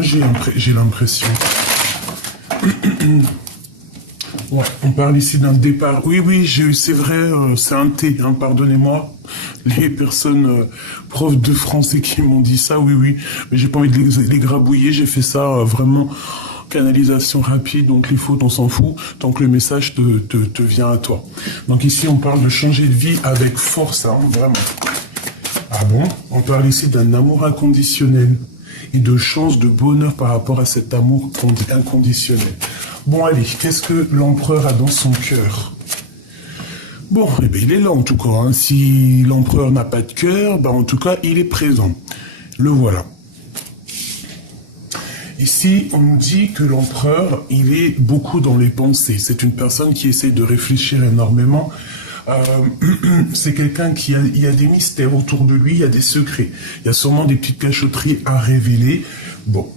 hein, j'ai l'impression. Ouais, on parle ici d'un départ. Oui, oui, c'est vrai, c'est un T, hein, pardonnez-moi. Les personnes profs de français qui m'ont dit ça, oui, oui. Mais j'ai pas envie de les grabouiller, j'ai fait ça vraiment canalisation rapide, donc les fautes, on s'en fout, tant que le message te vient à toi. Donc ici, on parle de changer de vie avec force, hein, vraiment. Ah bon? On parle ici d'un amour inconditionnel et de chance, de bonheur par rapport à cet amour inconditionnel. Bon, allez, qu'est-ce que l'empereur a dans son cœur? Bon, eh bien, il est là en tout cas. Hein. Si l'empereur n'a pas de cœur, ben, en tout cas, il est présent. Le voilà. Ici, on nous dit que l'empereur, il est beaucoup dans les pensées. C'est une personne qui essaie de réfléchir énormément. C'est quelqu'un il y a des mystères autour de lui, il y a des secrets. Il y a sûrement des petites cachotteries à révéler. Bon,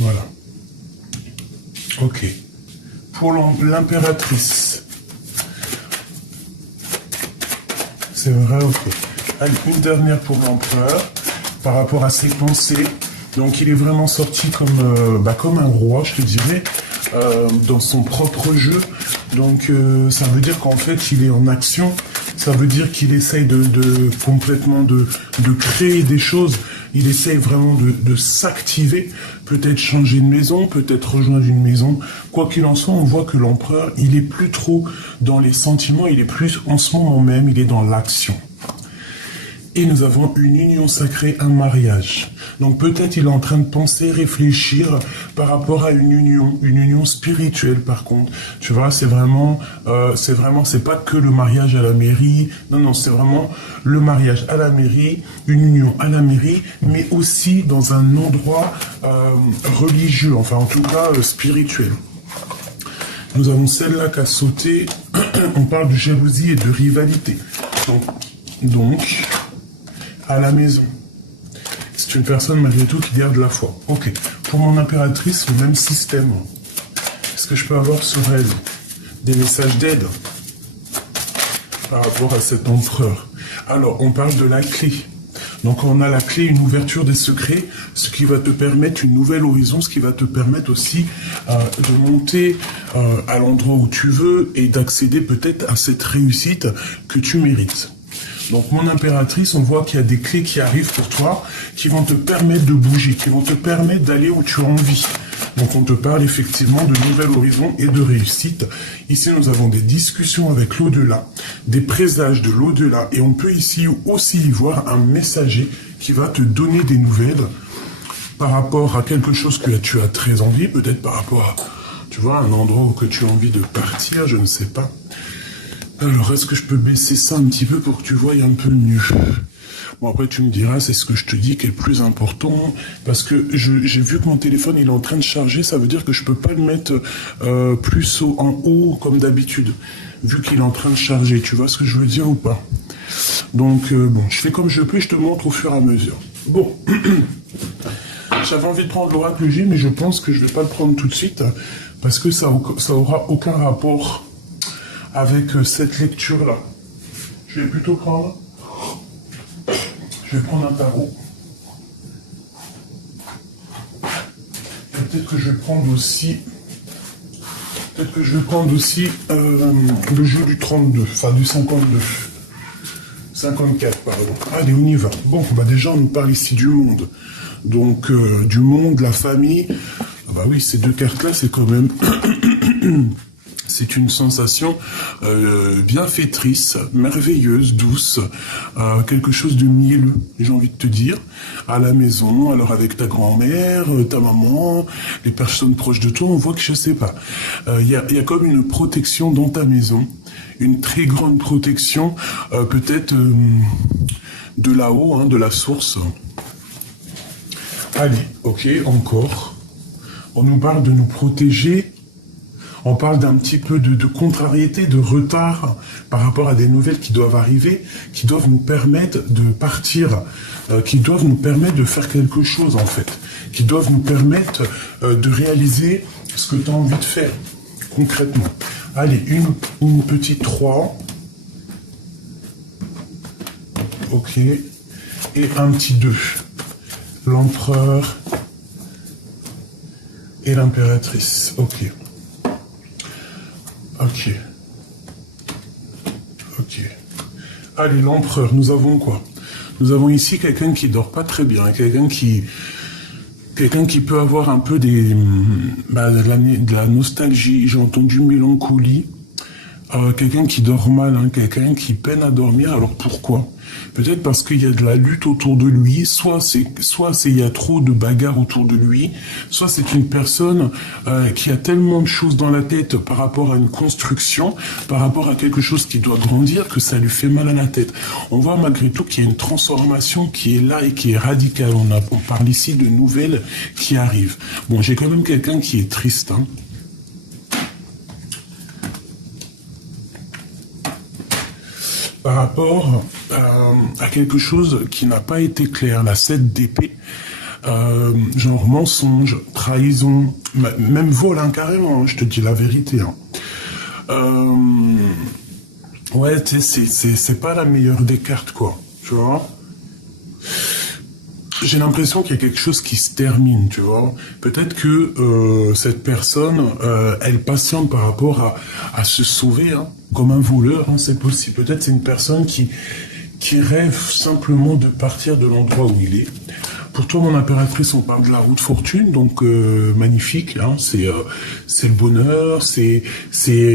voilà. Ok. Pour l'impératrice. C'est vrai, ok. Allez, une dernière pour l'empereur, par rapport à ses pensées. Donc il est vraiment sorti comme un roi, je te dirais, dans son propre jeu. Donc ça veut dire qu'en fait il est en action. Ça veut dire qu'il essaye complètement de créer des choses. Il essaye vraiment de s'activer, peut-être changer de maison, peut-être rejoindre une maison. Quoi qu'il en soit, on voit que l'empereur, il est plus trop dans les sentiments, il est plus en ce moment même, il est dans l'action. Et nous avons une union sacrée, un mariage. Donc peut-être il est en train de penser, réfléchir par rapport à une union spirituelle par contre. Tu vois, c'est pas que le mariage à la mairie. Non, c'est vraiment le mariage à la mairie, une union à la mairie, mais aussi dans un endroit religieux, enfin en tout cas spirituel. Nous avons celle-là qui a sauté. On parle de jalousie et de rivalité. Donc à la maison. C'est une personne malgré tout qui garde la foi. Ok. Pour mon impératrice, le même système. Est-ce que je peux avoir sur elle des messages d'aide par rapport à cet empereur? Alors, on parle de la clé. Donc, on a la clé, une ouverture des secrets, ce qui va te permettre une nouvelle horizon, ce qui va te permettre aussi de monter à l'endroit où tu veux et d'accéder peut-être à cette réussite que tu mérites. Donc, mon impératrice, on voit qu'il y a des clés qui arrivent pour toi, qui vont te permettre de bouger, qui vont te permettre d'aller où tu as envie. Donc, on te parle effectivement de nouveaux horizons et de réussite. Ici, nous avons des discussions avec l'au-delà, des présages de l'au-delà. Et on peut ici aussi y voir un messager qui va te donner des nouvelles par rapport à quelque chose que tu as très envie, peut-être par rapport à, tu vois, un endroit où que tu as envie de partir, je ne sais pas. Alors, est-ce que je peux baisser ça un petit peu pour que tu voies un peu mieux? Bon, après, tu me diras, c'est ce que je te dis qui est le plus important, parce que j'ai vu que mon téléphone, il est en train de charger, ça veut dire que je peux pas le mettre plus en haut, comme d'habitude, vu qu'il est en train de charger, tu vois ce que je veux dire ou pas? Donc, bon, je fais comme je peux, je te montre au fur et à mesure. Bon, j'avais envie de prendre l'oracle J, mais je pense que je vais pas le prendre tout de suite, parce que ça aura aucun rapport avec cette lecture-là. Je vais plutôt prendre... Je vais prendre un tarot. Et peut-être que je vais prendre aussi... le jeu du 32, enfin du 52. 54, pardon. Allez, on y va. Bon, bah déjà, on nous parle ici du monde. Donc, du monde, la famille. Ah bah oui, ces deux cartes-là, c'est quand même... C'est une sensation bienfaitrice, merveilleuse, douce, quelque chose de mielleux, j'ai envie de te dire, à la maison, alors avec ta grand-mère, ta maman, les personnes proches de toi, on voit que je sais pas. Il y a comme une protection dans ta maison, une très grande protection, peut-être de là-haut, hein, de la source. Allez, ok, encore. On nous parle de nous protéger. On parle d'un petit peu de contrariété, de retard par rapport à des nouvelles qui doivent arriver, qui doivent nous permettre de partir, qui doivent nous permettre de faire quelque chose en fait, qui doivent nous permettre de réaliser ce que tu as envie de faire concrètement. Allez, une petite 3. Ok. Et un petit 2. L'empereur et l'impératrice. Ok. Ok. Ok. Allez, l'empereur, nous avons quoi? Nous avons ici quelqu'un qui dort pas très bien, quelqu'un qui peut avoir un peu de la nostalgie, j'ai entendu mélancolie, quelqu'un qui dort mal, hein, quelqu'un qui peine à dormir. Alors pourquoi? Peut-être parce qu'il y a de la lutte autour de lui, soit il y a trop de bagarres autour de lui, soit c'est une personne qui a tellement de choses dans la tête par rapport à une construction, par rapport à quelque chose qui doit grandir, que ça lui fait mal à la tête. On voit malgré tout qu'il y a une transformation qui est là et qui est radicale. On parle ici de nouvelles qui arrivent. Bon, j'ai quand même quelqu'un qui est triste, hein. Par rapport à quelque chose qui n'a pas été clair, la 7 d'épée, genre mensonge, trahison, même vol, hein, carrément, hein, je te dis la vérité. Hein. Ouais, tu sais, c'est pas la meilleure des cartes, quoi, tu vois. J'ai l'impression qu'il y a quelque chose qui se termine, tu vois. Peut-être que cette personne, elle patiente par rapport à se sauver, hein, comme un voleur, hein, c'est possible. Peut-être c'est une personne qui rêve simplement de partir de l'endroit où il est. Pour toi, mon impératrice, on parle de la route fortune, donc magnifique. Hein, c'est le bonheur, c'est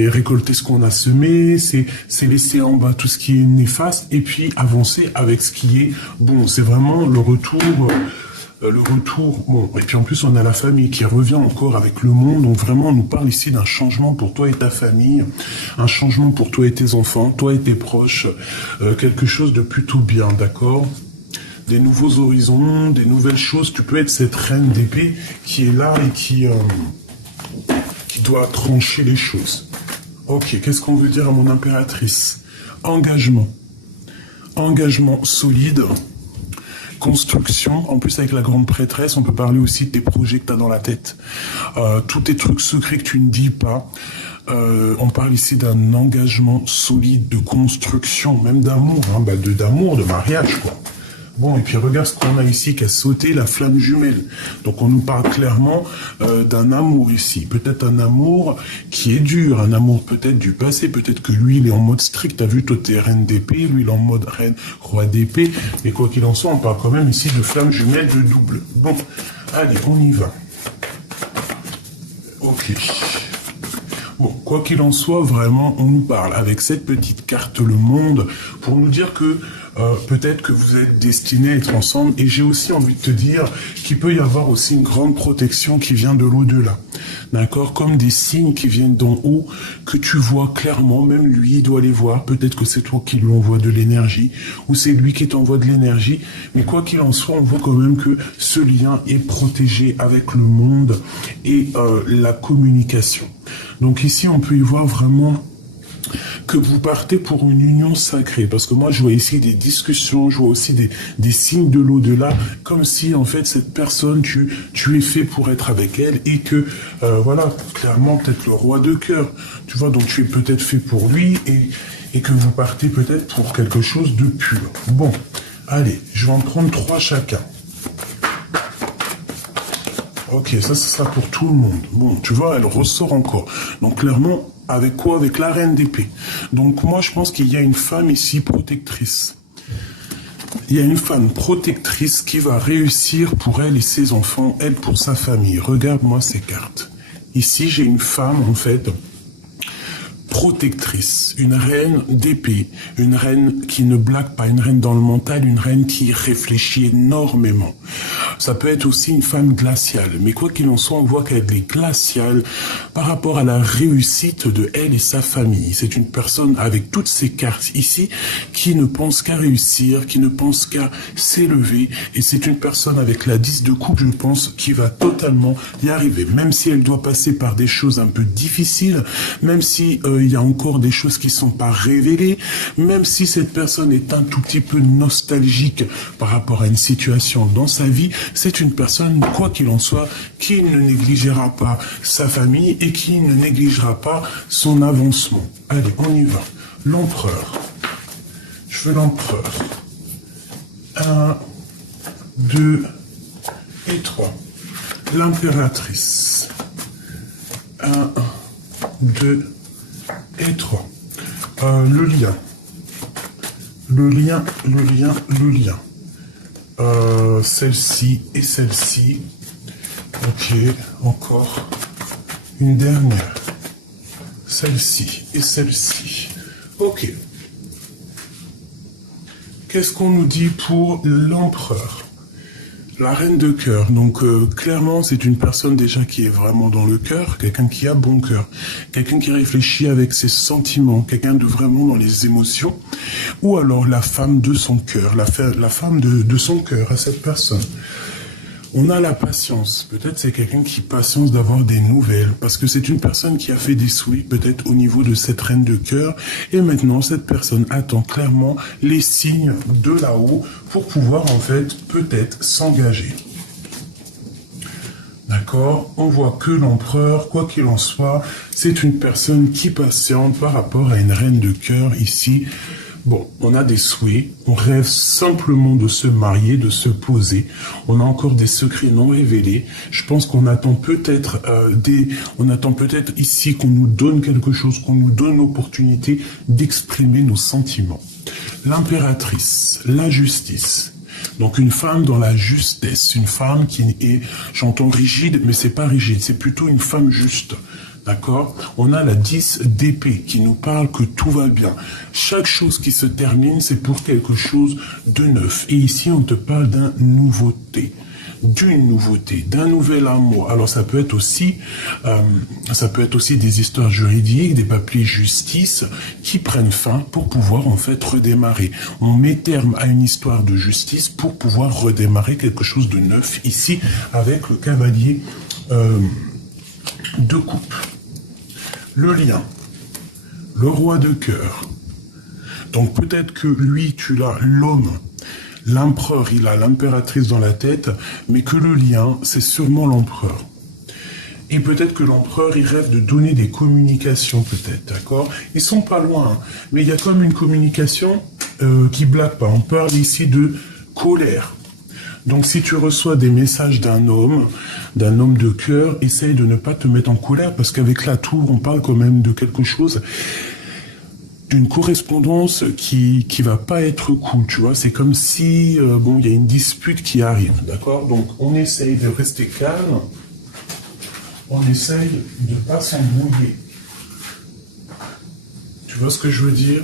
récolter ce qu'on a semé, c'est laisser en bas tout ce qui est néfaste et puis avancer avec ce qui est bon. C'est vraiment le retour. Bon, et puis en plus on a la famille qui revient encore avec le monde, donc vraiment on nous parle ici d'un changement pour toi et ta famille, un changement pour toi et tes enfants, toi et tes proches, quelque chose de plutôt bien, d'accord? Des nouveaux horizons, des nouvelles choses, tu peux être cette reine d'épée qui est là et qui doit trancher les choses. Ok, qu'est-ce qu'on veut dire à mon impératrice? Engagement. Engagement solide. Construction, en plus avec la grande prêtresse, on peut parler aussi de tes projets que tu as dans la tête. Tous tes trucs secrets que tu ne dis pas. On parle ici d'un engagement solide, de construction, même d'amour, hein, d'amour, de mariage, quoi. Bon, et puis regarde ce qu'on a ici qui a sauté, la flamme jumelle. Donc on nous parle clairement d'un amour ici. Peut-être un amour qui est dur, un amour peut-être du passé. Peut-être que lui, il est en mode strict. T'as vu, toi, t'es reine d'épée, lui, il est en mode reine, roi d'épée. Mais quoi qu'il en soit, on parle quand même ici de flamme jumelle de double. Bon, allez, on y va. Ok. Bon, quoi qu'il en soit, vraiment, on nous parle avec cette petite carte, le monde, pour nous dire que peut-être que vous êtes destinés à être ensemble. Et j'ai aussi envie de te dire qu'il peut y avoir aussi une grande protection qui vient de l'au-delà. D'accord? Comme des signes qui viennent d'en haut, que tu vois clairement, même lui, il doit les voir. Peut-être que c'est toi qui lui envoie de l'énergie, ou c'est lui qui t'envoie de l'énergie. Mais quoi qu'il en soit, on voit quand même que ce lien est protégé avec le monde et la communication. Donc ici, on peut y voir vraiment que vous partez pour une union sacrée. Parce que moi, je vois ici des discussions, je vois aussi des signes de l'au-delà, comme si, en fait, cette personne, tu es fait pour être avec elle et que, voilà, clairement, peut-être le roi de cœur. Tu vois, donc tu es peut-être fait pour lui et que vous partez peut-être pour quelque chose de pur. Bon, allez, je vais en prendre 3 chacun. Ok, ça sera pour tout le monde. Bon, tu vois, elle ressort encore. Donc clairement, avec quoi? Avec la reine d'épée. Donc moi, je pense qu'il y a une femme ici protectrice. Il y a une femme protectrice qui va réussir pour elle et ses enfants, elle pour sa famille. Regarde-moi ces cartes. Ici, j'ai une femme, en fait, protectrice, une reine d'épée, une reine qui ne blague pas, une reine dans le mental, une reine qui réfléchit énormément. Ça peut être aussi une femme glaciale, mais quoi qu'il en soit, on voit qu'elle est glaciale par rapport à la réussite de elle et sa famille. C'est une personne avec toutes ces cartes ici qui ne pense qu'à réussir, qui ne pense qu'à s'élever, et c'est une personne avec la 10 de coupe, je pense, qui va totalement y arriver, même si elle doit passer par des choses un peu difficiles, même si il y a encore des choses qui sont pas révélées, même si cette personne est un tout petit peu nostalgique par rapport à une situation dans sa vie, c'est une personne, quoi qu'il en soit, qui ne négligera pas sa famille et qui ne négligera pas son avancement. Allez, on y va. L'empereur. Je veux l'empereur. 1, 2 et 3. L'impératrice. 1, 2 et 3. Le lien. Le lien. Celle-ci et celle-ci. Ok, encore une dernière. Celle-ci et celle-ci. Ok. Qu'est-ce qu'on nous dit pour l'empereur? La reine de cœur, donc clairement c'est une personne déjà qui est vraiment dans le cœur, quelqu'un qui a bon cœur, quelqu'un qui réfléchit avec ses sentiments, quelqu'un de vraiment dans les émotions, ou alors la femme de son cœur, la femme de son cœur à cette personne. On a la patience, peut-être c'est quelqu'un qui patience d'avoir des nouvelles, parce que c'est une personne qui a fait des souhaits peut-être au niveau de cette reine de cœur, et maintenant cette personne attend clairement les signes de là-haut pour pouvoir en fait peut-être s'engager. D'accord? On voit que l'empereur, quoi qu'il en soit, c'est une personne qui patiente par rapport à une reine de cœur ici. Bon, on a des souhaits, on rêve simplement de se marier, de se poser. On a encore des secrets non révélés. Je pense qu'on attend peut-être ici qu'on nous donne quelque chose, qu'on nous donne l'opportunité d'exprimer nos sentiments. L'impératrice, la justice. Donc une femme dans la justesse, une femme qui est, j'entends rigide, mais c'est pas rigide, c'est plutôt une femme juste. D'accord? On a la 10 d'épée qui nous parle que tout va bien. Chaque chose qui se termine, c'est pour quelque chose de neuf. Et ici, on te parle d'une nouveauté, d'un nouvel amour. Alors ça peut être aussi des histoires juridiques, des papiers justice qui prennent fin pour pouvoir en fait redémarrer. On met terme à une histoire de justice pour pouvoir redémarrer quelque chose de neuf. Ici, avec le cavalier de coupe. Le lien. Le roi de cœur. Donc peut-être que lui, tu l'as, l'homme. L'empereur, il a l'impératrice dans la tête, mais que le lien, c'est sûrement l'empereur. Et peut-être que l'empereur, il rêve de donner des communications, peut-être, d'accord? Ils sont pas loin, hein, mais il y a comme une communication qui blague pas. On parle ici de colère. Donc si tu reçois des messages d'un homme de cœur, essaye de ne pas te mettre en colère, parce qu'avec la tour, on parle quand même de quelque chose, d'une correspondance qui va pas être cool, tu vois. C'est comme si, bon, il y a une dispute qui arrive, d'accord? Donc on essaye de rester calme, on essaye de pas s'embrouiller. Tu vois ce que je veux dire?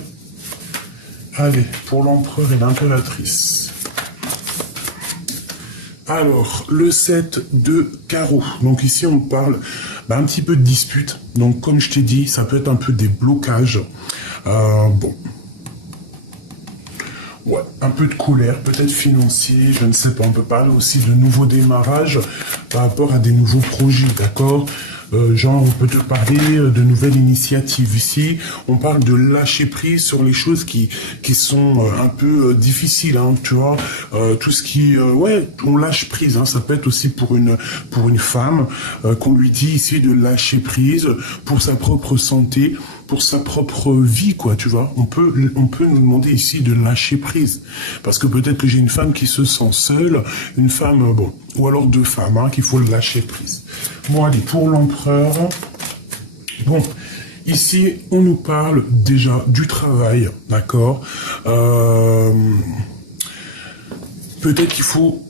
Allez, pour l'empereur et l'impératrice. Alors, le 7 de carreau. Donc ici, on parle un petit peu de dispute. Donc, comme je t'ai dit, ça peut être un peu des blocages. Bon. Ouais, un peu de colère, peut-être financier, je ne sais pas. On peut parler aussi de nouveaux démarrages par rapport à des nouveaux projets, d'accord? Genre, on peut te parler de nouvelles initiatives ici. On parle de lâcher prise sur les choses qui sont un peu difficiles, hein, tu vois. Tout ce qui, ouais, on lâche prise. Hein, ça peut être aussi pour une femme qu'on lui dit ici de lâcher prise pour sa propre santé, pour sa propre vie, quoi, tu vois. On peut nous demander ici de lâcher prise. Parce que peut-être que j'ai une femme qui se sent seule, une femme, bon, ou alors deux femmes, hein, qu'il faut lâcher prise. Bon, allez, pour l'empereur, bon, ici, on nous parle déjà du travail, d'accord. Peut-être qu'il faut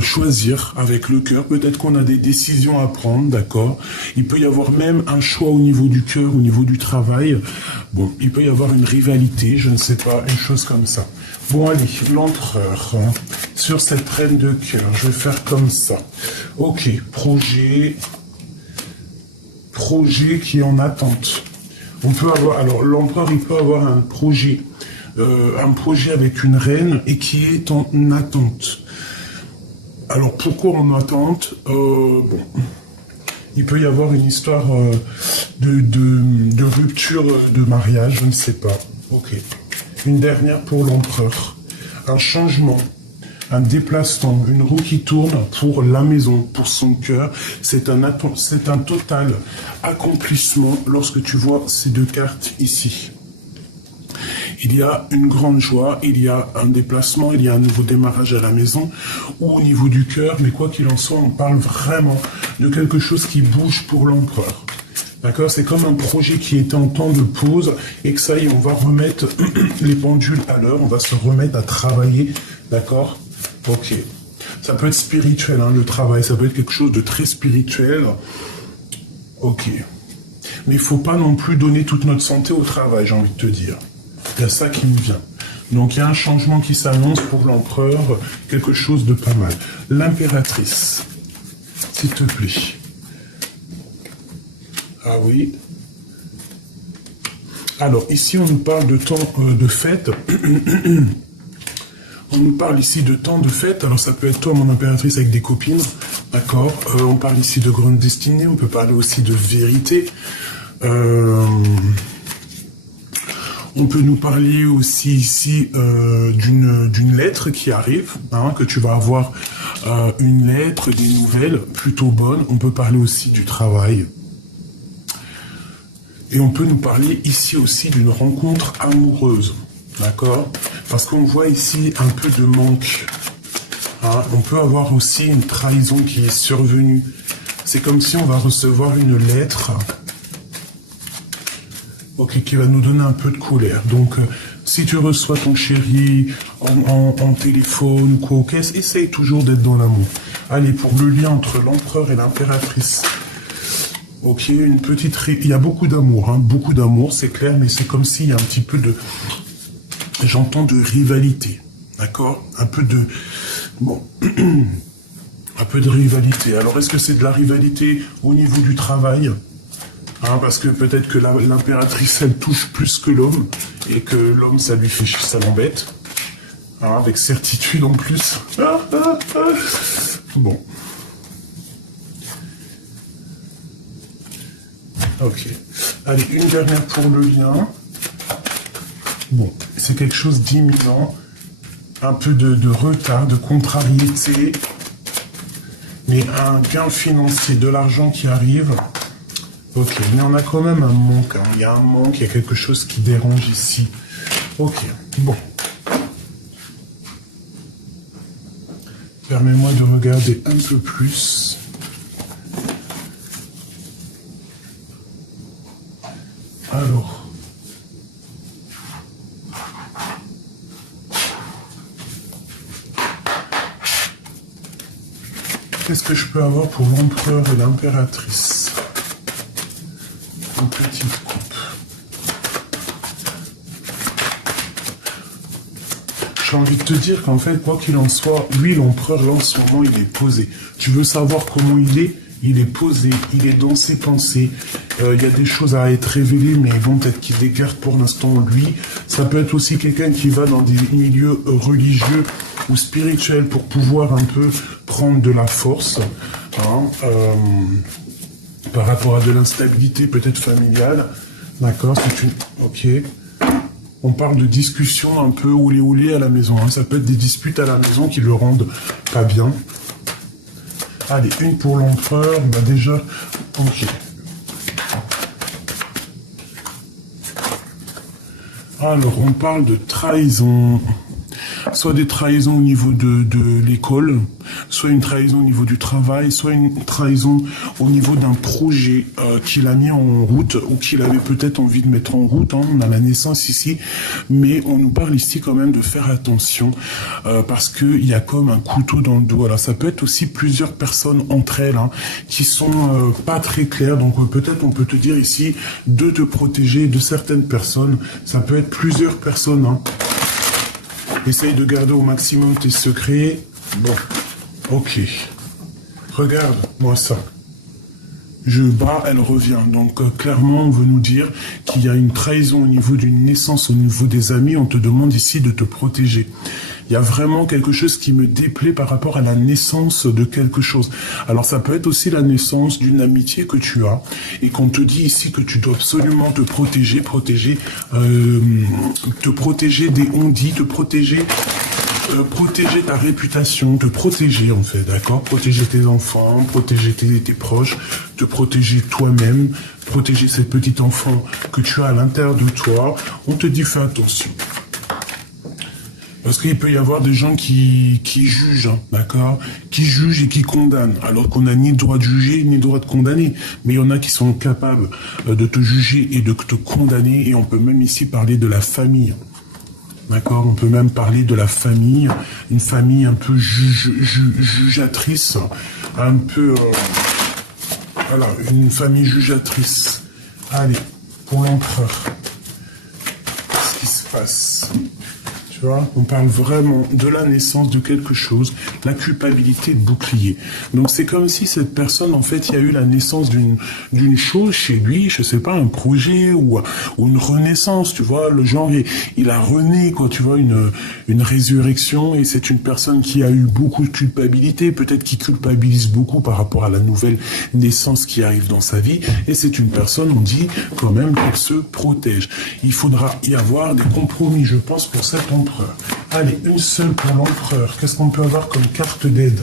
choisir avec le cœur, peut-être qu'on a des décisions à prendre, d'accord. Il peut y avoir même un choix au niveau du cœur, au niveau du travail. Bon, il peut y avoir une rivalité, je ne sais pas, une chose comme ça. Bon, allez, l'empereur, hein, sur cette reine de cœur, je vais faire comme ça. Ok, projet qui est en attente. On peut avoir, alors l'empereur, il peut avoir un projet avec une reine et qui est en attente. Alors, pourquoi en attente? Bon, il peut y avoir une histoire de rupture de mariage, je ne sais pas. Ok. Une dernière pour l'empereur. Un changement, un déplacement, une roue qui tourne pour la maison, pour son cœur. C'est un total accomplissement lorsque tu vois ces deux cartes ici. Il y a une grande joie, il y a un déplacement, il y a un nouveau démarrage à la maison ou au niveau du cœur, mais quoi qu'il en soit, on parle vraiment de quelque chose qui bouge pour l'empereur. D'accord? C'est comme un projet qui était en temps de pause et que ça y est, on va remettre les pendules à l'heure, on va se remettre à travailler. D'accord? Ok. Ça peut être spirituel, hein, le travail, ça peut être quelque chose de très spirituel. Ok. Mais il ne faut pas non plus donner toute notre santé au travail, j'ai envie de te dire. Il y a ça qui me vient. Donc il y a un changement qui s'annonce pour l'empereur, quelque chose de pas mal. L'impératrice, s'il te plaît. Ah oui. Alors ici on nous parle de temps de fête. On nous parle ici de temps de fête. Alors ça peut être toi, mon impératrice, avec des copines. D'accord. On parle ici de grande destinée. On peut parler aussi de vérité. On peut nous parler aussi ici d'une lettre qui arrive, hein, que tu vas avoir une lettre, des nouvelles plutôt bonnes. On peut parler aussi du travail. Et on peut nous parler ici aussi d'une rencontre amoureuse, d'accord? Parce qu'on voit ici un peu de manque. Hein? On peut avoir aussi une trahison qui est survenue. C'est comme si on va recevoir une lettre, ok, qui va nous donner un peu de colère. Donc, si tu reçois ton chéri en téléphone ou quoi, ok, essaye toujours d'être dans l'amour. Allez, pour le lien entre l'empereur et l'impératrice. Ok, une petite... Il y a beaucoup d'amour, hein, beaucoup d'amour, c'est clair, mais c'est comme s'il y a un petit peu de... J'entends de rivalité, d'accord? Un peu de... Bon... un peu de rivalité. Alors, est-ce que c'est de la rivalité au niveau du travail? Hein, parce que peut-être que l'impératrice, elle touche plus que l'homme, et que l'homme, ça lui fait chier, ça l'embête. Hein, avec certitude en plus. Bon. Ok. Allez, une dernière pour le lien. Bon, c'est quelque chose d'imminent. Un peu de retard, de contrariété. Mais un gain financier, de l'argent qui arrive. Ok, mais on a quand même un manque. Hein. Il y a un manque, il y a quelque chose qui dérange ici. Ok, bon. Permets-moi de regarder un peu plus. Alors, qu'est-ce que je peux avoir pour l'empereur et l'impératrice? Une petite coupe. J'ai envie de te dire qu'en fait, quoi qu'il en soit, lui, l'empereur, là, en ce moment, il est posé. Tu veux savoir comment il est? Il est posé, il est dans ses pensées. Il y a des choses à être révélées, mais bon, peut-être qu'il les garde pour l'instant lui. Ça peut être aussi quelqu'un qui va dans des milieux religieux ou spirituels pour pouvoir un peu prendre de la force, hein, par rapport à de l'instabilité peut-être familiale. D'accord, c'est une... Ok. On parle de discussions un peu oulé à la maison. Hein. Ça peut être des disputes à la maison qui le rendent pas bien. Allez, une pour l'empereur, bah déjà, ok. Alors, on parle de trahison. Soit des trahisons au niveau de l'école, soit une trahison au niveau du travail, soit une trahison au niveau d'un projet qu'il a mis en route ou qu'il avait peut-être envie de mettre en route. Hein. On a la naissance ici, mais on nous parle ici quand même de faire attention parce qu'il y a comme un couteau dans le dos. Alors ça peut être aussi plusieurs personnes entre elles hein, qui sont pas très claires. Donc peut-être on peut te dire ici de te protéger de certaines personnes. Ça peut être plusieurs personnes. Hein. Essaye de garder au maximum tes secrets. Bon, ok. Regarde-moi ça. Je bats, elle revient. Donc clairement, on veut nous dire qu'il y a une trahison au niveau d'une naissance, au niveau des amis. On te demande ici de te protéger. Il y a vraiment quelque chose qui me déplaît par rapport à la naissance de quelque chose. Alors ça peut être aussi la naissance d'une amitié que tu as et qu'on te dit ici que tu dois absolument te protéger, te protéger des on-dit, te protéger, protéger ta réputation, te protéger en fait, d'accord? Protéger tes enfants, protéger tes proches, te protéger toi-même, protéger ces petits enfants que tu as à l'intérieur de toi. On te dit fais attention. Parce qu'il peut y avoir des gens qui jugent, hein, d'accord? Qui jugent et qui condamnent, alors qu'on n'a ni le droit de juger, ni le droit de condamner. Mais il y en a qui sont capables de te juger et de te condamner, et on peut même ici parler de la famille. D'accord? On peut même parler de la famille, une famille un peu jugeatrice, un peu... voilà, une famille jugeatrice. Allez, pour l'empereur. Qu'est-ce qui se passe? Tu vois, on parle vraiment de la naissance de quelque chose, la culpabilité de bouclier. Donc c'est comme si cette personne, en fait, il y a eu la naissance d'une chose chez lui, je sais pas, un projet ou une renaissance, tu vois, le genre, il a rené, quoi, tu vois, une résurrection, et c'est une personne qui a eu beaucoup de culpabilité, peut-être qui culpabilise beaucoup par rapport à la nouvelle naissance qui arrive dans sa vie, et c'est une personne, on dit, quand même, qu'elle se protège. Il faudra y avoir des compromis, je pense, pour cet empereur. Allez, une seule pour l'empereur. Qu'est-ce qu'on peut avoir comme carte d'aide?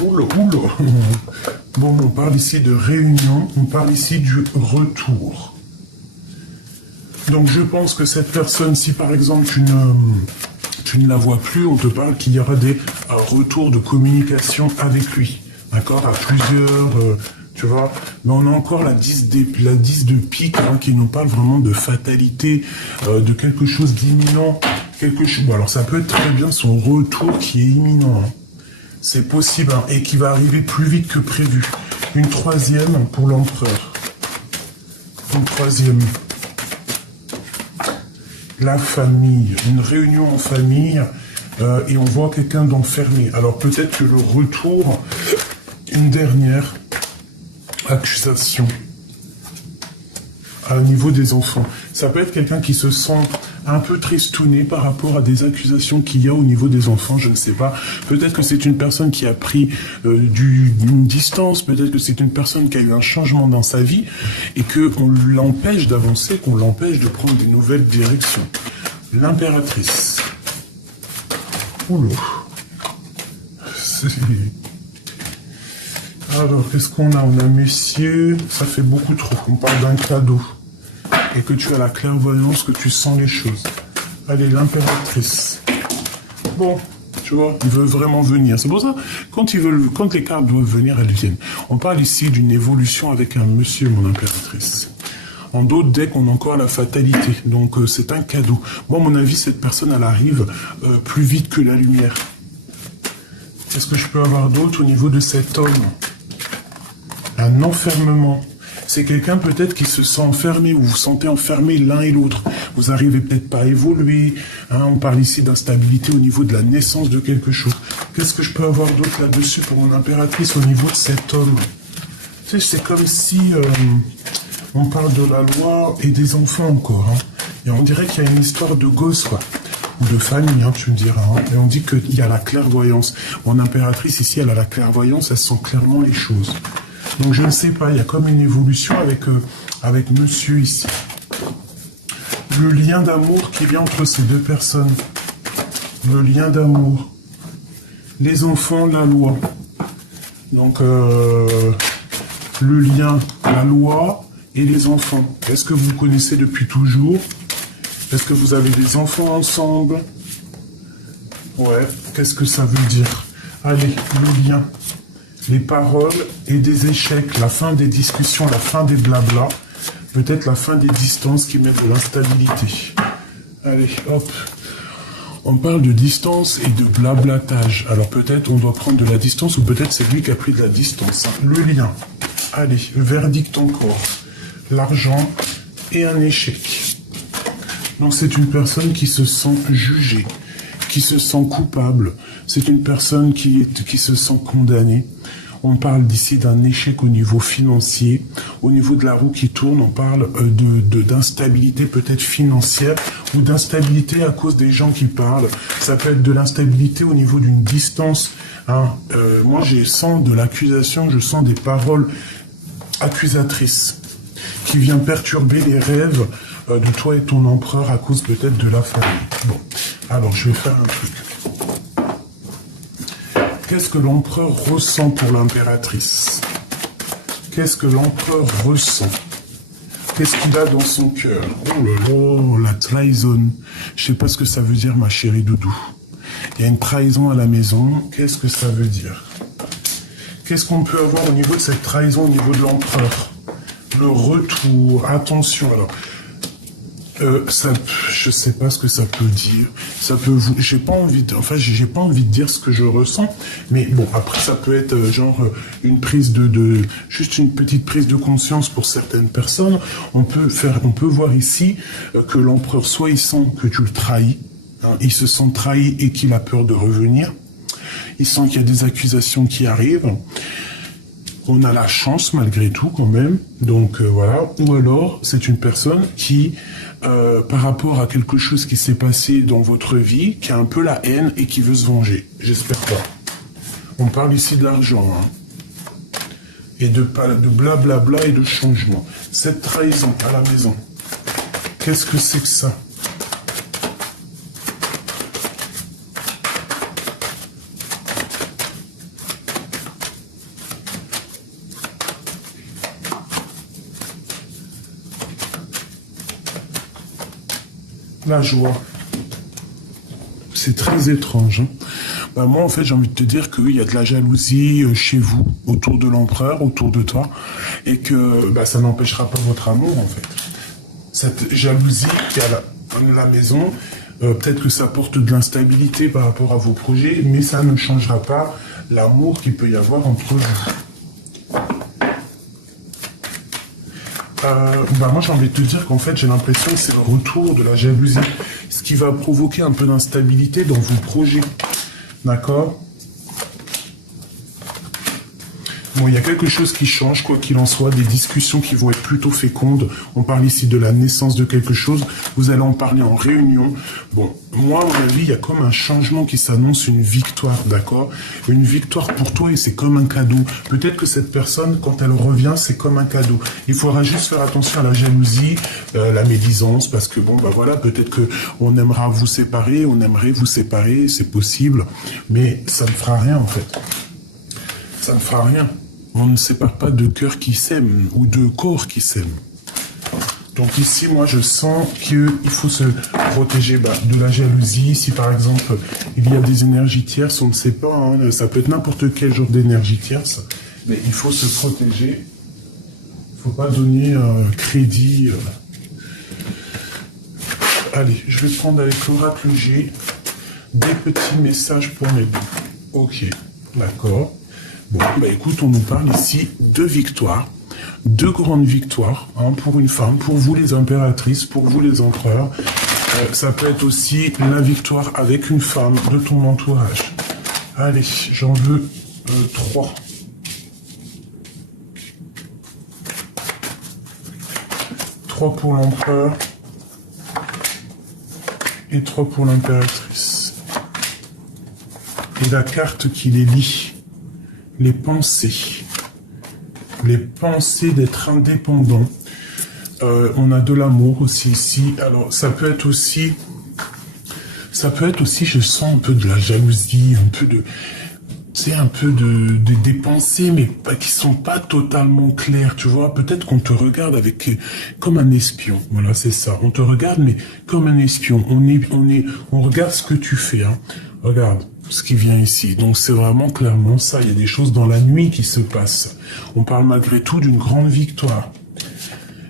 Oula, oula. Bon, on parle ici de réunion, on parle ici du retour. Donc je pense que cette personne, si par exemple tu ne la vois plus, on te parle qu'il y aura des retours de communication avec lui. D'accord? À plusieurs... tu vois, mais on a encore la 10 de pique, hein, qui nous parle vraiment de fatalité, de quelque chose d'imminent, bon, alors ça peut être très bien son retour qui est imminent, hein. C'est possible, hein, et qui va arriver plus vite que prévu. Une troisième pour l'empereur. Une troisième. La famille, une réunion en famille, et on voit quelqu'un d'enfermé. Alors peut-être que le retour, une dernière accusation au niveau des enfants. Ça peut être quelqu'un qui se sent un peu tristouné par rapport à des accusations qu'il y a au niveau des enfants, je ne sais pas. Peut-être que c'est une personne qui a pris une distance, peut-être que c'est une personne qui a eu un changement dans sa vie et qu'on l'empêche d'avancer, qu'on l'empêche de prendre de nouvelles directions. L'impératrice. Oula. Alors, qu'est-ce qu'on a? On a messieurs, ça fait beaucoup trop. On parle d'un cadeau. Et que tu as la clairvoyance, que tu sens les choses. Allez, l'impératrice. Bon, tu vois, il veut vraiment venir. C'est pour ça, quand les cartes doivent venir, elles viennent. On parle ici d'une évolution avec un monsieur, mon impératrice. En d'autres decks, on a encore la fatalité. Donc, c'est un cadeau. Moi, à mon avis, cette personne, elle arrive plus vite que la lumière. Qu'est-ce que je peux avoir d'autre au niveau de cet homme? Un enfermement. C'est quelqu'un peut-être qui se sent enfermé, ou vous vous sentez enfermé l'un et l'autre. Vous n'arrivez peut-être pas à évoluer. Hein, on parle ici d'instabilité au niveau de la naissance de quelque chose. Qu'est-ce que je peux avoir d'autre là-dessus pour mon impératrice au niveau de cet homme? Tu sais, c'est comme si on parle de la loi et des enfants encore. Hein, et on dirait qu'il y a une histoire de gosse, quoi. Ou de famille, hein, tu me diras. Hein, et on dit qu'il y a la clairvoyance. Mon impératrice, ici, elle a la clairvoyance, elle sent clairement les choses. Donc je ne sais pas, il y a comme une évolution avec monsieur ici. Le lien d'amour qui vient entre ces deux personnes. Le lien d'amour. Les enfants, la loi. Donc le lien, la loi et les enfants. Est-ce que vous vous connaissez depuis toujours? Est-ce que vous avez des enfants ensemble? Ouais, qu'est-ce que ça veut dire? Allez, le lien. Les paroles et des échecs, la fin des discussions, la fin des blablas, peut-être la fin des distances qui mettent de l'instabilité. Allez, hop. On parle de distance et de blablatage. Alors peut-être on doit prendre de la distance ou peut-être c'est lui qui a pris de la distance. Le lien. Allez, verdict encore. L'argent et un échec. Donc c'est une personne qui se sent jugée, qui se sent coupable. C'est une personne qui se sent condamnée. On parle d'ici d'un échec au niveau financier. Au niveau de la roue qui tourne, on parle d'instabilité peut-être financière ou d'instabilité à cause des gens qui parlent. Ça peut être de l'instabilité au niveau d'une distance. Hein. Moi, je sens de l'accusation, je sens des paroles accusatrices qui viennent perturber les rêves de toi et ton empereur à cause peut-être de la famille. Bon, alors je vais faire un truc. Qu'est-ce que l'empereur ressent pour l'impératrice? Qu'est-ce que l'empereur ressent? Qu'est-ce qu'il a dans son cœur? Oh là là, la trahison. Je sais pas ce que ça veut dire, ma chérie doudou. Il y a une trahison à la maison. Qu'est-ce que ça veut dire? Qu'est-ce qu'on peut avoir au niveau de cette trahison, au niveau de l'empereur? Le retour. Attention, alors. Je sais pas ce que ça peut dire. Ça peut vous. J'ai pas envie de dire ce que je ressens. Mais bon, après, ça peut être une prise juste une petite prise de conscience pour certaines personnes. On peut voir ici que l'empereur, soit il sent que tu le trahis, hein, il se sent trahi et qu'il a peur de revenir. Il sent qu'il y a des accusations qui arrivent. On a la chance malgré tout quand même. Donc voilà. Ou alors, c'est une personne qui, par rapport à quelque chose qui s'est passé dans votre vie, qui a un peu la haine et qui veut se venger. J'espère pas. On parle ici de l'argent, hein. Et de blablabla et de changement. Cette trahison à la maison, qu'est-ce que c'est que ça? La joie. C'est très étrange. Hein. Bah, moi, en fait, j'ai envie de te dire qu'il y a de la jalousie chez vous, autour de l'empereur, autour de toi, et que bah, ça n'empêchera pas votre amour, en fait. Cette jalousie qui est à la maison, peut-être que ça porte de l'instabilité par rapport à vos projets, mais ça ne changera pas l'amour qu'il peut y avoir entre vous. Moi j'ai envie de te dire qu'en fait j'ai l'impression que c'est le retour de la jalousie, ce qui va provoquer un peu d'instabilité dans vos projets, d'accord? Bon, il y a quelque chose qui change, quoi qu'il en soit, des discussions qui vont être plutôt fécondes. On parle ici de la naissance de quelque chose. Vous allez en parler en réunion. Bon, moi, à mon avis, il y a comme un changement qui s'annonce, une victoire, d'accord? Une victoire pour toi et c'est comme un cadeau. Peut-être que cette personne, quand elle revient, c'est comme un cadeau. Il faudra juste faire attention à la jalousie, la médisance, parce que bon, bah voilà, peut-être que on aimerait vous séparer, c'est possible, mais ça ne fera rien, en fait. Ça ne fera rien. On ne sépare pas de cœur qui s'aiment ou de corps qui s'aiment. Donc ici, moi, je sens qu'il faut se protéger de la jalousie. Si par exemple, il y a des énergies tierces, on ne sait pas, hein, ça peut être n'importe quel genre d'énergie tierce, mais il faut se protéger. Il ne faut pas donner crédit. Allez, je vais prendre avec l'oracle G des petits messages pour mes deux. Ok, d'accord. Bon, bah écoute, on nous parle ici de victoires, de grandes victoires, hein, pour une femme, pour vous les impératrices, pour vous les empereurs. Ça peut être aussi la victoire avec une femme de ton entourage. Allez, j'en veux 3. 3 pour l'empereur et 3 pour l'impératrice. Et la carte qui les lie. Les pensées d'être indépendant. On a de l'amour aussi ici. Alors, ça peut être aussi, je sens un peu de la jalousie, un peu de, des pensées, mais qui sont pas totalement claires, tu vois. Peut-être qu'on te regarde comme un espion. Voilà, c'est ça. On te regarde, mais comme un espion. On regarde ce que tu fais, hein. Regarde ce qui vient ici. Donc c'est vraiment clairement ça. Il y a des choses dans la nuit qui se passent. On parle malgré tout d'une grande victoire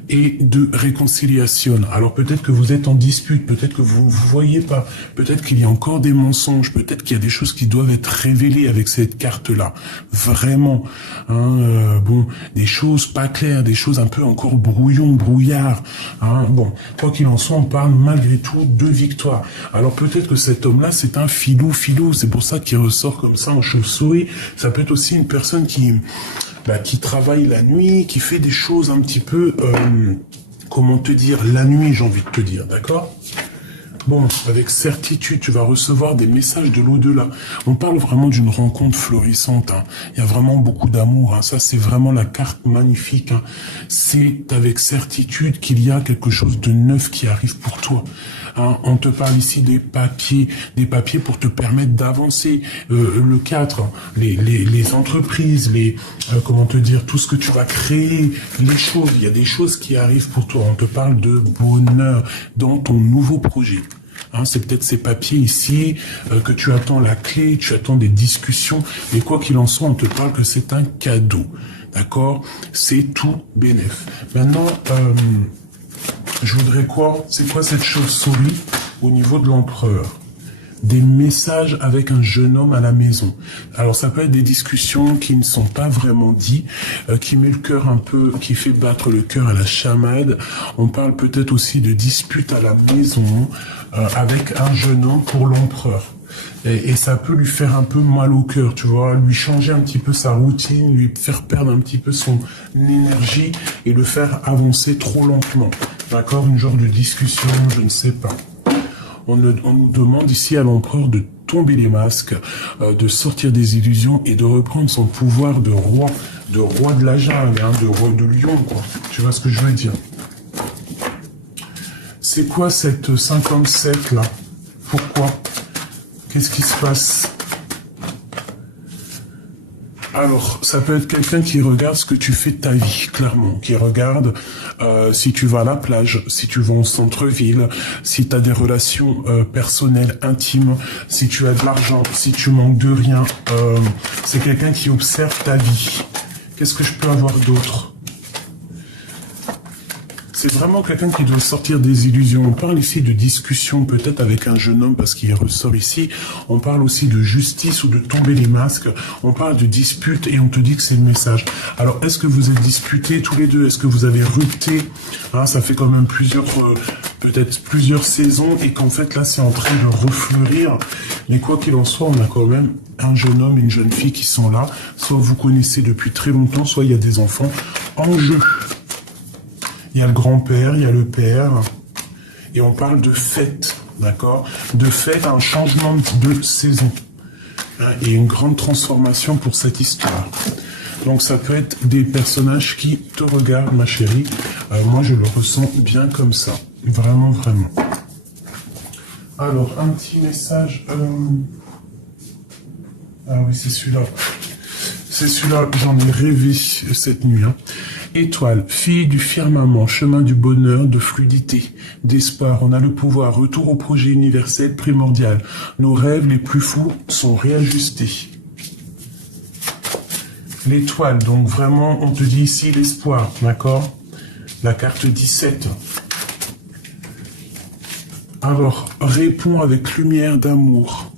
et de réconciliation. Alors peut-être que vous êtes en dispute, peut-être que vous ne voyez pas, peut-être qu'il y a encore des mensonges, peut-être qu'il y a des choses qui doivent être révélées avec cette carte-là. Vraiment, hein, bon, des choses pas claires, des choses un peu encore brouillard. Hein, bon, quoi qu'il en soit, on parle malgré tout de victoire. Alors peut-être que cet homme-là, c'est un filou, c'est pour ça qu'il ressort comme ça en chauve-souris. Ça peut être aussi une personne qui travaille la nuit, qui fait des choses un petit peu, comment te dire, la nuit, j'ai envie de te dire, d'accord? Bon, avec certitude, tu vas recevoir des messages de l'au-delà. On parle vraiment d'une rencontre florissante, hein. Il y a vraiment beaucoup d'amour, hein. Ça, c'est vraiment la carte magnifique, hein. C'est avec certitude qu'il y a quelque chose de neuf qui arrive pour toi. Hein. On te parle ici des papiers pour te permettre d'avancer. Le 4, les entreprises, comment te dire, tout ce que tu vas créer, les choses. Il y a des choses qui arrivent pour toi. On te parle de bonheur dans ton nouveau projet. Hein, c'est peut-être ces papiers ici, que tu attends la clé, tu attends des discussions, mais quoi qu'il en soit, on te parle que c'est un cadeau, d'accord? C'est tout bénef. Maintenant, je voudrais quoi? C'est quoi cette chauve-souris au niveau de l'empereur? Des messages avec un jeune homme à la maison. Alors ça peut être des discussions qui ne sont pas vraiment dites, qui met le cœur un peu, qui fait battre le cœur à la chamade. On parle peut-être aussi de disputes à la maison avec un jeune homme pour l'empereur. Et ça peut lui faire un peu mal au cœur, tu vois, lui changer un petit peu sa routine, lui faire perdre un petit peu son énergie et le faire avancer trop lentement. D'accord? Une genre de discussion, je ne sais pas. On nous demande ici à l'empereur de tomber les masques, de sortir des illusions et de reprendre son pouvoir de roi de la jungle, hein, de roi de lion, quoi. Tu vois ce que je veux dire? C'est quoi cette 57 là? Pourquoi? Qu'est-ce qui se passe? Alors, ça peut être quelqu'un qui regarde ce que tu fais de ta vie, clairement. Qui regarde si tu vas à la plage, si tu vas au centre-ville, si tu as des relations personnelles, intimes, si tu as de l'argent, si tu manques de rien. C'est quelqu'un qui observe ta vie. Qu'est-ce que je peux avoir d'autre? C'est vraiment quelqu'un qui doit sortir des illusions. On parle ici de discussion peut-être avec un jeune homme parce qu'il ressort ici. On parle aussi de justice ou de tomber les masques. On parle de dispute et on te dit que c'est le message. Alors, est-ce que vous êtes disputés tous les deux? Est-ce que vous avez rupté? Hein, ça fait quand même peut-être plusieurs saisons et qu'en fait là c'est en train de refleurir. Mais quoi qu'il en soit, on a quand même un jeune homme et une jeune fille qui sont là. Soit vous connaissez depuis très longtemps, soit il y a des enfants en jeu. Il y a le grand-père, il y a le père, et on parle de fête, d'accord? De fête, un changement de saison, hein, et une grande transformation pour cette histoire. Donc ça peut être des personnages qui te regardent, ma chérie. Moi, je le ressens bien comme ça, vraiment, vraiment. Alors, un petit message... Ah oui, c'est celui-là. C'est celui-là, j'en ai rêvé cette nuit, hein. Étoile, fille du firmament, chemin du bonheur, de fluidité, d'espoir. On a le pouvoir, retour au projet universel primordial. Nos rêves les plus fous sont réajustés. L'étoile, donc vraiment, on te dit ici l'espoir, d'accord? La carte 17. Alors, réponds avec lumière d'amour.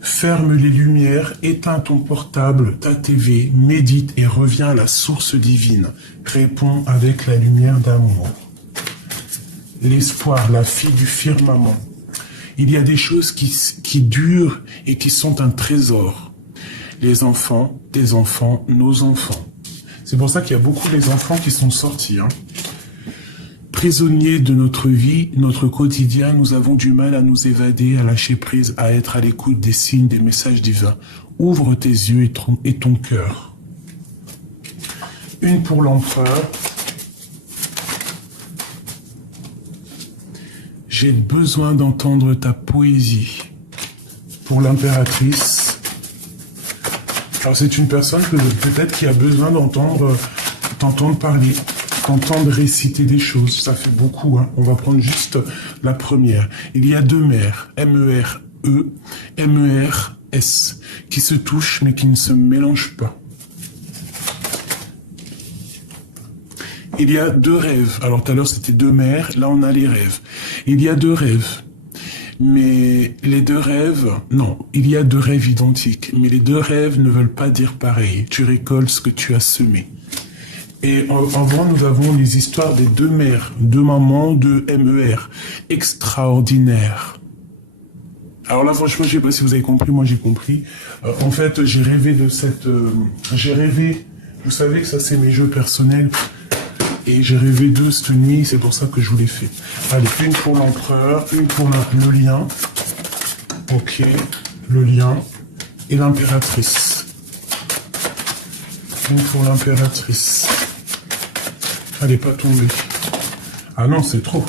Ferme les lumières, éteins ton portable, ta TV, médite et reviens à la source divine. Réponds avec la lumière d'amour. L'espoir, la fille du firmament. Il y a des choses qui durent et qui sont un trésor. Les enfants, tes enfants, nos enfants. C'est pour ça qu'il y a beaucoup des enfants qui sont sortis, hein. Prisonniers de notre vie, notre quotidien, nous avons du mal à nous évader, à lâcher prise, à être à l'écoute des signes, des messages divins. Ouvre tes yeux et ton cœur. Une pour l'empereur. J'ai besoin d'entendre ta poésie. Pour l'impératrice. Alors c'est une personne peut-être qui a besoin t'entendre parler. T'entendre réciter des choses, ça fait beaucoup, hein. On va prendre juste la première. Il y a deux mères, M-E-R-E, M-E-R-S, qui se touchent mais qui ne se mélangent pas. Il y a deux rêves. Alors tout à l'heure c'était deux mères, là on a les rêves. Il y a deux rêves. Mais les deux rêves, non, il y a deux rêves identiques. Mais les deux rêves ne veulent pas dire pareil. Tu récoltes ce que tu as semé. Et avant, nous avons les histoires des deux mères, deux mamans, deux MER. Extraordinaire. Alors là, franchement, je sais pas si vous avez compris, moi j'ai compris. En fait, j'ai rêvé de cette... j'ai rêvé, vous savez que ça c'est mes jeux personnels, et j'ai rêvé d'eux cette nuit, c'est pour ça que je vous l'ai fait. Allez, une pour l'empereur, une pour le lien. Ok, le lien. Et l'impératrice. Une pour l'impératrice. Elle n'est pas tombée. Ah non, c'est trop.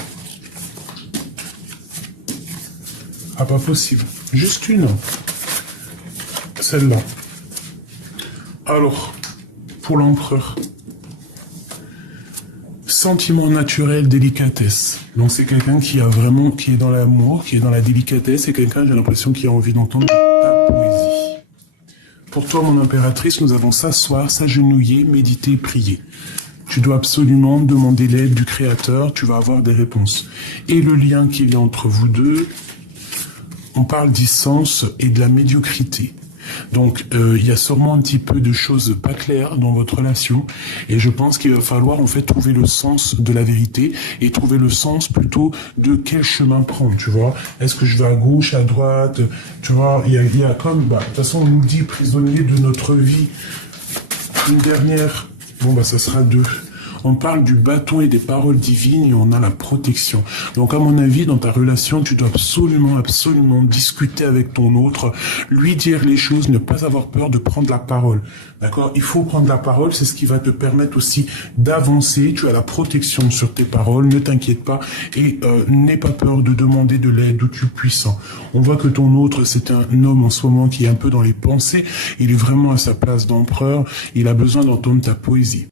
Ah, pas possible. Juste une. Celle-là. Alors, pour l'empereur. Sentiment naturel, délicatesse. Donc c'est quelqu'un qui a vraiment, qui est dans l'amour, qui est dans la délicatesse, c'est quelqu'un, j'ai l'impression, qui a envie d'entendre ta poésie. Pour toi, mon impératrice, nous avons s'asseoir, s'agenouiller, méditer, prier. Tu dois absolument demander l'aide du Créateur, tu vas avoir des réponses. Et le lien qu'il y a entre vous deux, on parle d'essence et de la médiocrité. Donc, il y a sûrement un petit peu de choses pas claires dans votre relation, et je pense qu'il va falloir en fait trouver le sens de la vérité et trouver le sens plutôt de quel chemin prendre, tu vois. Est-ce que je vais à gauche, à droite, tu vois. Il y a comme, de toute façon, on nous dit prisonnier de notre vie. Une dernière, ça sera 2. On parle du bâton et des paroles divines et on a la protection. Donc à mon avis, dans ta relation, tu dois absolument, absolument discuter avec ton autre, lui dire les choses, ne pas avoir peur de prendre la parole. D'accord? Il faut prendre la parole, c'est ce qui va te permettre aussi d'avancer. Tu as la protection sur tes paroles, ne t'inquiète pas et n'aie pas peur de demander de l'aide d'où tu es puissant. On voit que ton autre, c'est un homme en ce moment qui est un peu dans les pensées. Il est vraiment à sa place d'empereur. Il a besoin d'entendre ta poésie.